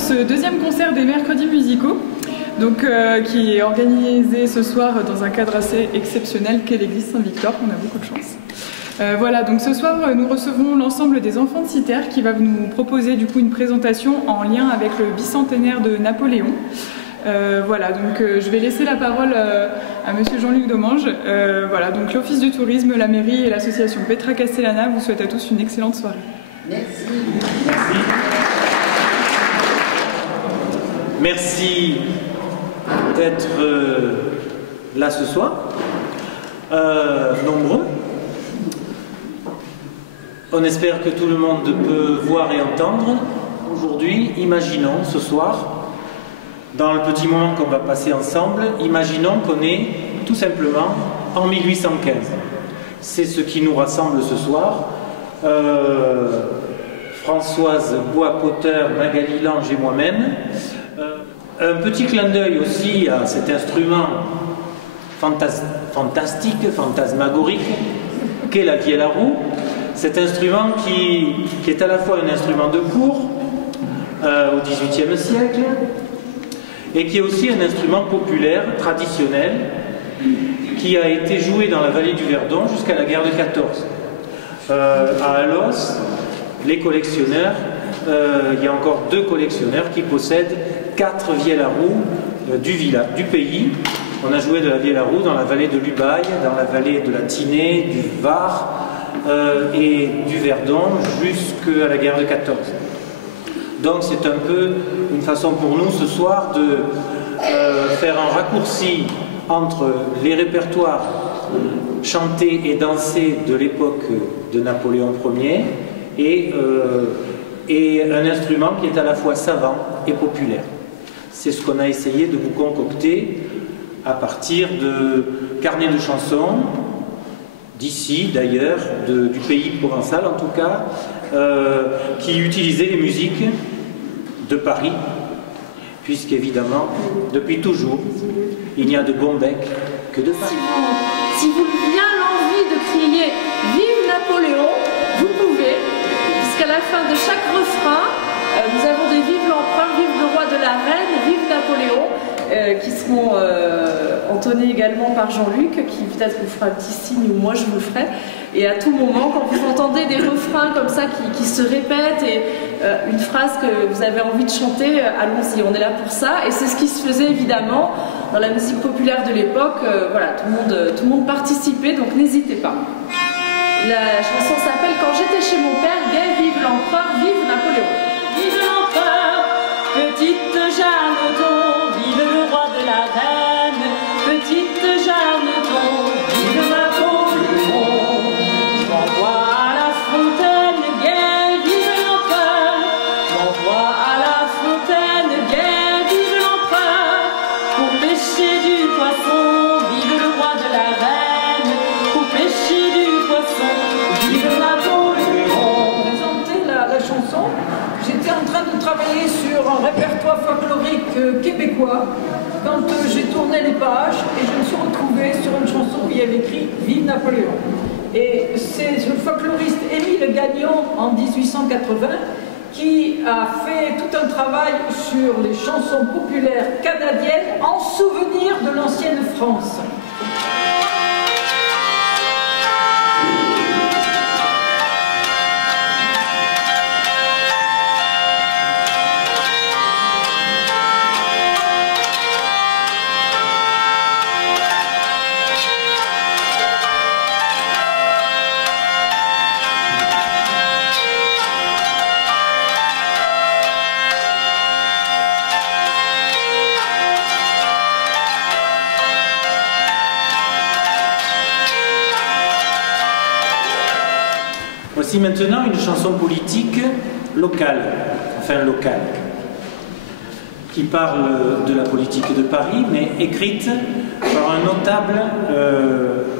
pour ce deuxième concert des mercredis musicaux, donc, qui est organisé ce soir dans un cadre assez exceptionnel qu'est l'église Saint-Victor. On a beaucoup de chance. Voilà, donc ce soir nous recevons l'ensemble des enfants de Citerre qui va nous proposer du coup une présentation en lien avec le bicentenaire de Napoléon. Voilà, donc je vais laisser la parole à monsieur Jean-Luc Domange. Voilà, donc l'Office du tourisme, la mairie et l'association Petra Castellana vous souhaitent à tous une excellente soirée. Merci. Merci d'être là ce soir, nombreux. On espère que tout le monde peut voir et entendre. Aujourd'hui, imaginons ce soir, dans le petit moment qu'on va passer ensemble, imaginons qu'on est tout simplement en 1815. C'est ce qui nous rassemble ce soir. Françoise Bois-Potter, Magali Lange et moi-même. Un petit clin d'œil aussi à cet instrument fantastique, fantasmagorique, qu'est la vielle à roue. Cet instrument qui est à la fois un instrument de cour au XVIIIe siècle et qui est aussi un instrument populaire, traditionnel, qui a été joué dans la vallée du Verdon jusqu'à la guerre de 14. À Alos, les collectionneurs, il y a encore 2 collectionneurs qui possèdent 4 vielles à roue du pays. On a joué de la vielle à roue dans la vallée de l'Ubaye, dans la vallée de la Tinée, du Var et du Verdon jusqu'à la guerre de 14. Donc c'est un peu une façon pour nous ce soir de faire un raccourci entre les répertoires chantés et dansés de l'époque de Napoléon Ier et un instrument qui est à la fois savant et populaire. C'est ce qu'on a essayé de vous concocter à partir de carnets de chansons, d'ici d'ailleurs, du pays provençal en tout cas, qui utilisaient les musiques de Paris, puisqu'évidemment, depuis toujours, il n'y a de bon bec que de Paris. Si vous avez bien l'envie de crier « Vive Napoléon », vous pouvez, puisqu'à la fin de chaque refrain, nous avons des « Vive l'empereur »,« Vive le roi de la reine »,« Vive Napoléon », qui seront entonnés également par Jean-Luc, qui peut-être vous fera un petit signe ou moi je vous le ferai. Et à tout moment, quand vous entendez des refrains comme ça qui se répètent et une phrase que vous avez envie de chanter, allons-y, on est là pour ça. Et c'est ce qui se faisait évidemment dans la musique populaire de l'époque. Voilà, tout le monde participait, donc n'hésitez pas. La chanson s'appelle « Quand j'étais chez mon père, gai, vive l'empereur, vive Napoléon ». Vive l'empereur, petite Jeanne d'On, vive le roi de la reine, petite Jeanne d'On, vive Napoléon. M'envoie à la fontaine, gai, vive l'empereur. M'envoie à la fontaine, gai, vive l'empereur. Pour pêcher du poisson, vive le roi de la reine. Pour pêcher du poisson, vive Napoléon. Présenter la chanson, j'étais en train de travailler sur un répertoire folklorique québécois quand j'ai tourné les pages et je me suis retrouvée sur une chanson où il y avait écrit « Vive Napoléon ». Et c'est le folkloriste Émile Gagnon en 1880 qui a fait tout un travail sur les chansons populaires canadiennes en souvenir de l'ancienne France. Voici maintenant une chanson politique locale, qui parle de la politique de Paris, mais écrite par un notable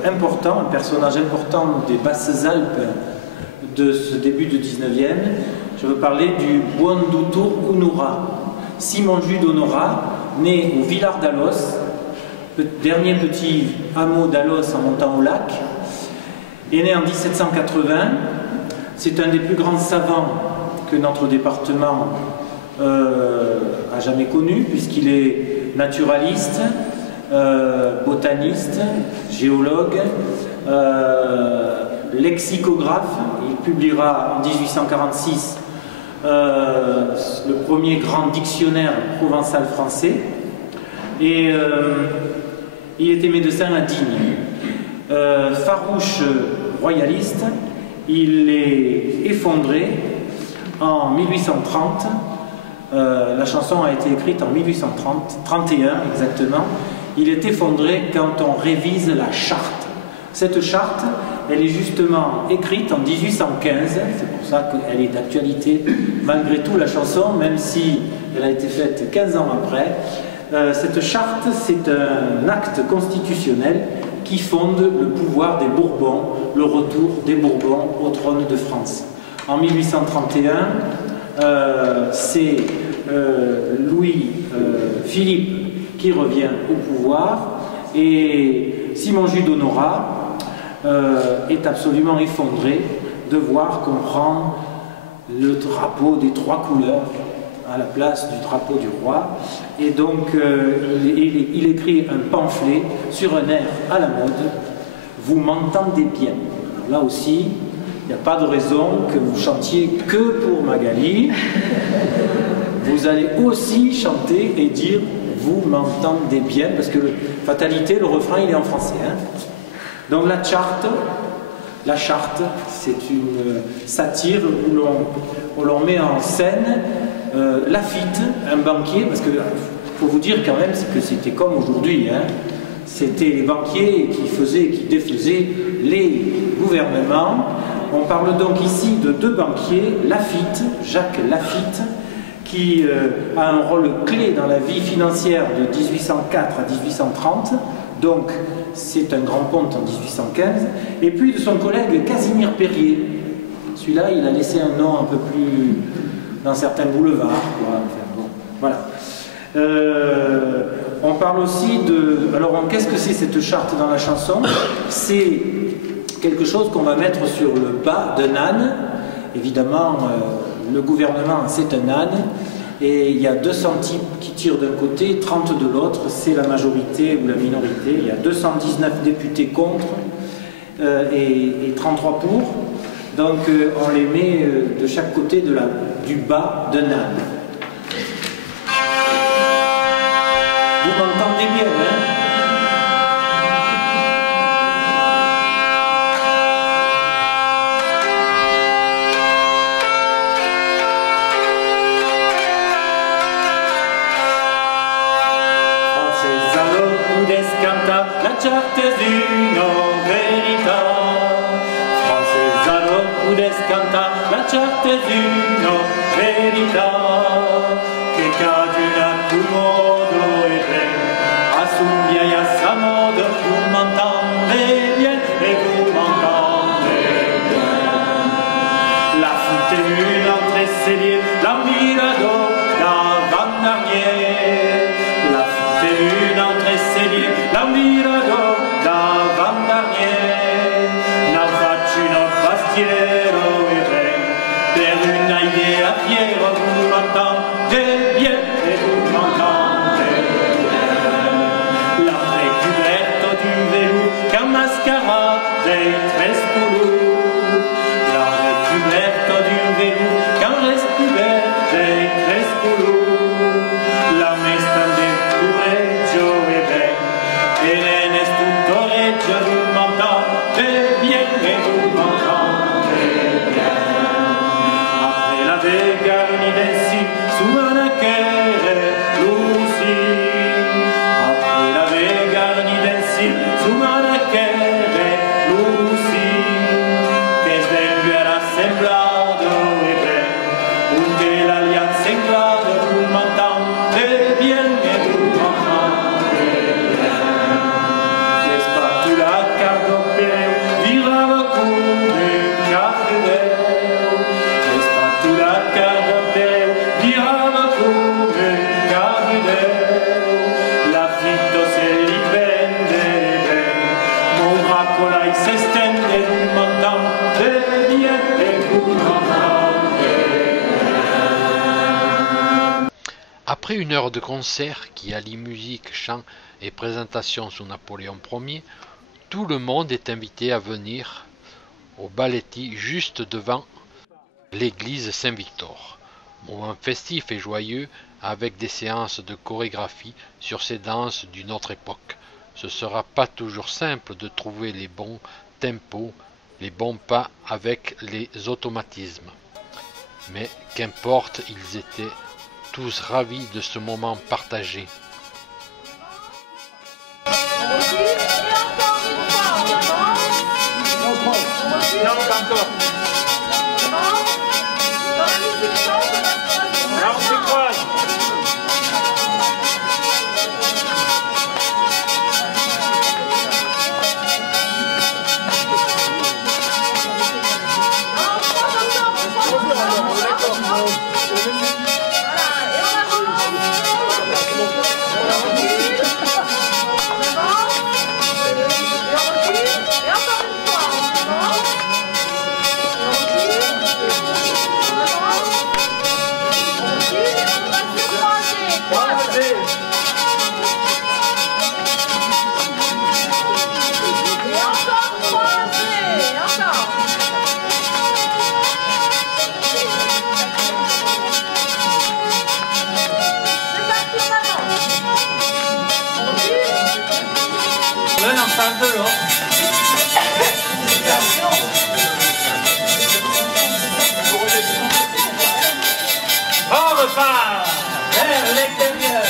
important, un personnage important des Basses-Alpes de ce début du 19e. Je veux parler du Buondutur Unura, Simon Jude Honora, né au Villard d'Alos, dernier petit hameau d'Alos en montant au lac. Il est né en 1780. C'est un des plus grands savants que notre département à jamais connu, puisqu'il est naturaliste, botaniste, géologue, lexicographe. Il publiera en 1846 le premier grand dictionnaire provençal français, et il était médecin à Digne. Farouche royaliste, il est effondré en 1830. La chanson a été écrite en 1831 exactement. Il est effondré quand on révise la charte. Cette charte, elle est justement écrite en 1815, c'est pour ça qu'elle est d'actualité malgré tout, la chanson, même si elle a été faite 15 ans après. Cette charte, c'est un acte constitutionnel qui fonde le pouvoir des Bourbons, le retour des Bourbons au trône de France. En 1831, c'est Louis-Philippe qui revient au pouvoir, et Simon Jude Honorat est absolument effondré de voir qu'on prend le drapeau des 3 couleurs à la place du drapeau du roi, et donc il écrit un pamphlet sur un air à la mode, « Vous m'entendez bien ». Alors là aussi, il n'y a pas de raison que vous chantiez que pour Magali. Vous allez aussi chanter et dire « Vous m'entendez bien », parce que fatalité, le refrain, il est en français. Hein. Donc la charte, c'est une satire où l'on met en scène Laffitte, un banquier, parce que faut vous dire quand même que c'était comme aujourd'hui, hein. C'était les banquiers qui faisaient, qui défaisaient les gouvernements. On parle donc ici de 2 banquiers, Laffitte, Jacques Laffitte, qui a un rôle clé dans la vie financière de 1804 à 1830, donc c'est un grand ponte en 1815, et puis de son collègue Casimir Périer. Celui-là, il a laissé un nom un peu plus dans certains boulevards, quoi. Enfin, bon, voilà. On parle aussi de... Alors, qu'est-ce que c'est cette charte dans la chanson? C'est quelque chose qu'on va mettre sur le bas d'un âne. Évidemment, le gouvernement, c'est un âne. Et il y a 200 types qui tirent d'un côté, 30 de l'autre. C'est la majorité ou la minorité. Il y a 219 députés contre et 33 pour. Donc, on les met de chaque côté du bas d'un âne. Vous m'entendez bien, hein? La charte d'uno verità, francesano pudes canta la charte d'uno verità, che caduna tu modo e ben, assumbia e a sa modo, vous m'entendez bien et vous m'entendez bien. La foute est une entrée scellée, la mirado d'avant-dernier, la foute est une entrée scellée, la mirado d'avant-dernier, na facino pastiero e ben, per una idea fiera, vous m'entendez bien et vous m'entendez bien. La recouverte du vélo, qu'un mascara dei Trespolo, la recouverte du vélo, qu'un respubert dei Trespolo, la mesta del Cureggio e ben, e l'Enes tutto Reggio, vous m'entendez bien et vous m'entendez bien. Après la Vega l'Unidensi, su Manachere, Lucy. Après la Vega l'Unidensi, su Manachere, Lucy. Che sveglia era sembrato e ben, un dell'allianza in grado, vous m'entendez bien et vous m'entendez bien. Che spatula cardo pereo, virava come cafedeo. Che spatula cardo pereo, virava come cafedeo. La fitto se li prende ben, mon bracola se stende, vous m'entendez bien et vous m'entendez bien. Après une heure de concert qui allie musique, chant et présentation sous Napoléon Ier, tout le monde est invité à venir au Balletti juste devant l'église Saint-Victor. Moment festif et joyeux avec des séances de chorégraphie sur ces danses d'une autre époque. Ce sera pas toujours simple de trouver les bons tempos, les bons pas avec les automatismes. Mais qu'importe, ils étaient tous ravis de ce moment partagé. Non, pas encore. Là, on se croise. L'un en face de l'autre. On repart vers l'extérieur.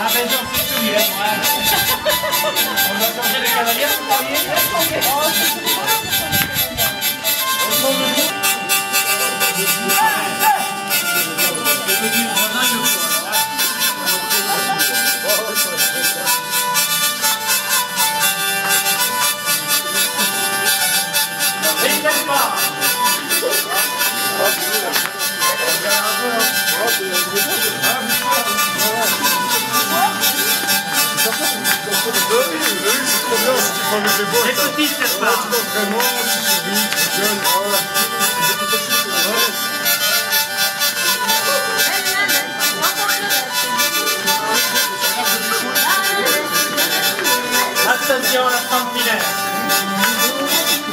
Ah ben j'en suis soumis, moi. On va changer de cavalier, vous croyez? Les petits, c'est pas.